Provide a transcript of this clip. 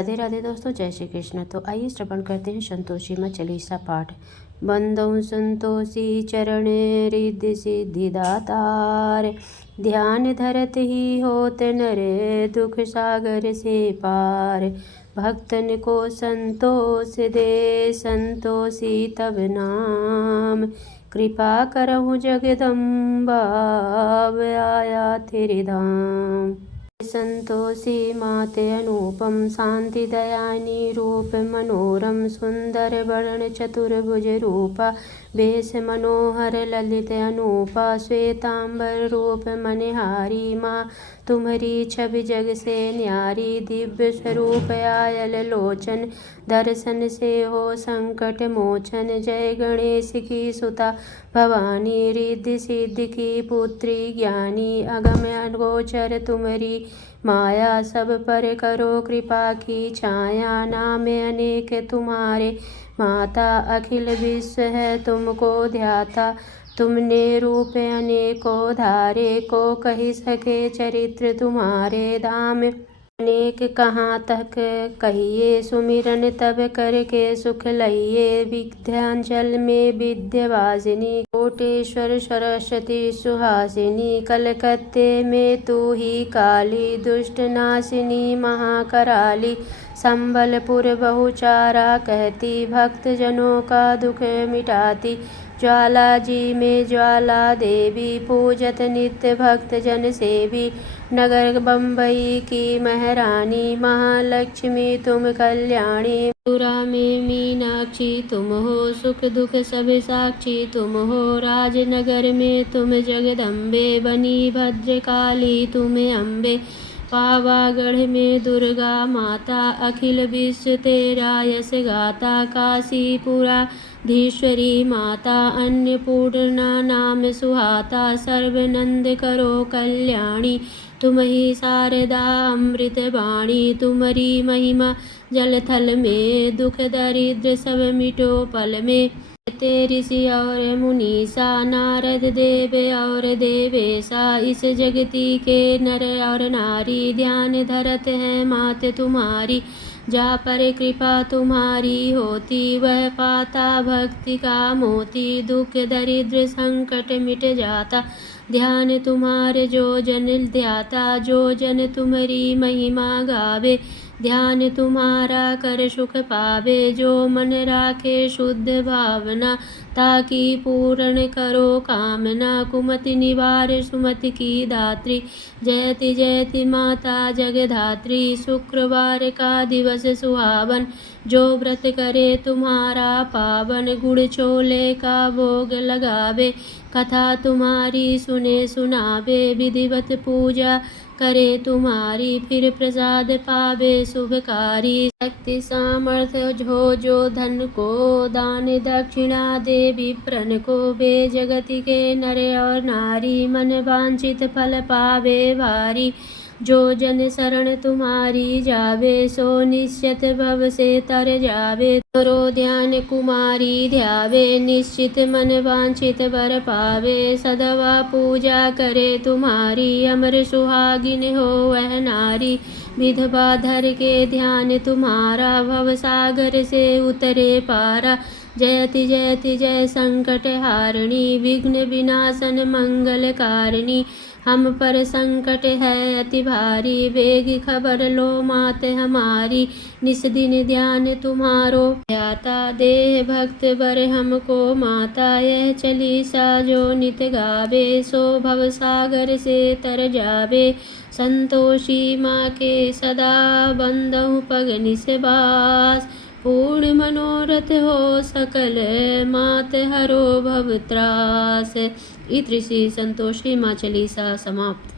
राधे राधे दोस्तों, जय श्री कृष्ण। तो आइए श्रवण करते हैं संतोषी माँ चालीसा पाठ। बंदौ संतोषी चरणे रिद्धि सिद्धि दातार, ध्यान धरत ही होत नरे दुख सागर से पार। भक्तन को संतोष दे संतोषी तब नाम, कृपा करहु जगदम्बा आया तेरे धाम। संतोषी माते अनुपम शांति दयानी रूप मनोरम, सुंदर वर्ण चतुर्भुज रूपा वेश मनोहर ललित अनूपा। श्वेतांबर रूप मनिहारी माँ तुम्हारी छवि जग से न्यारी। दिव्य स्वरूप आयल लोचन, दर्शन से हो संकट मोचन। जय गणेश की सुता भवानी, रिद्धि सिद्धि की पुत्री ज्ञानी। अगम अगोचर तुम्हारी माया, सब पर करो कृपा की छाया। नाम अनेक तुम्हारे माता, अखिल विश्व है तुमको ध्याता। तुमने रूप अनेकों धारे, को कही सके चरित्र तुम्हारे धाम। अनेक कहाँ तक कहिए, सुमिरन तब करके सुख लइए। विद्यांचल में विद्यावासिनी, कोटेश्वर सरस्वती सुहासिनी। कलकत्ते में तू ही काली, दुष्ट नाशिनी महाकराली। संबलपुर बहुचारा कहती, भक्त जनों का दुख मिटाती। ज्वाला जी में ज्वाला देवी, पूजत नित्य भक्त जन सेवी। नगर बम्बई की महारानी, महालक्ष्मी तुम कल्याणी। मथुरा में मीनाक्षी तुम हो, सुख दुख सब साक्षी तुम हो। राजनगर में तुम जगदम्बे, बनी भद्रकाली तुम अम्बे। पावागढ़ में दुर्गा माता, अखिल विश्व तेरा यश गाता। काशीपुरा धीश्वरी माता, अन्नपूर्णा नाम सुहाता। सर्वनंद करो कल्याणी, तुम ही शारदा अमृत वाणी। तुम्हारी महिमा जल थल में, दुख दरिद्र सब मिटो पल में। ऋषि और मुनीसा, नारद देव और देवेशा। इस जगती के नर और नारी, ध्यान धरत है मात तुम्हारी। जा पर कृपा तुम्हारी होती, वह पाता भक्ति का मोती। दुख दरिद्र संकट मिट जाता, ध्यान तुम्हारे जो जन ध्याता। जो जन तुम्हारी महिमा गावे, ध्यान तुम्हारा कर सुख पावे। जो मन राखे शुद्ध भावना, ताकि पूर्ण करो कामना। कुमति निवार सुमति की दात्री, जयति जयति माता जगधात्री। शुक्रवार का दिवस सुहावन, जो व्रत करे तुम्हारा पावन। गुड़ छोले का भोग लगावे, कथा तुम्हारी सुने सुनावे। विधिवत पूजा करे तुम्हारी, फिर प्रसाद पावे शुभकारी। शक्ति सामर्थ्य हो जो धन को, दान दक्षिणा दे विप्रन को। वे जगति के नर और नारी, मन वांछित फल पावे भारी। जो जन शरण तुम्हारी जावे, सो निश्चित भव से तर जावे। करो ध्यान कुमारी ध्यावे, निश्चित मन वांछित वर पावे। सदवा पूजा करे तुम्हारी, अमर सुहागिन हो वह नारी। विधवा धर के ध्यान तुम्हारा, भव सागर से उतरे पारा। जयति जयति जय संकट हारिणी, विघ्न विनाशन मंगल कारिणी। हम पर संकट है अति भारी, वेग खबर लो मात हमारी। निस दिन ध्यान तुम्हारो ध्याता, देह भक्त बर हमको माता। यह चालीसा जो नित गावे, सो भव सागर से तर जावे। संतोषी माँ के सदा बंदहु पग निसबास, पूर्ण मनोरथ हो सकल मात हरो भव त्रास। इति श्री संतोषी माँ चालीसा समाप्त।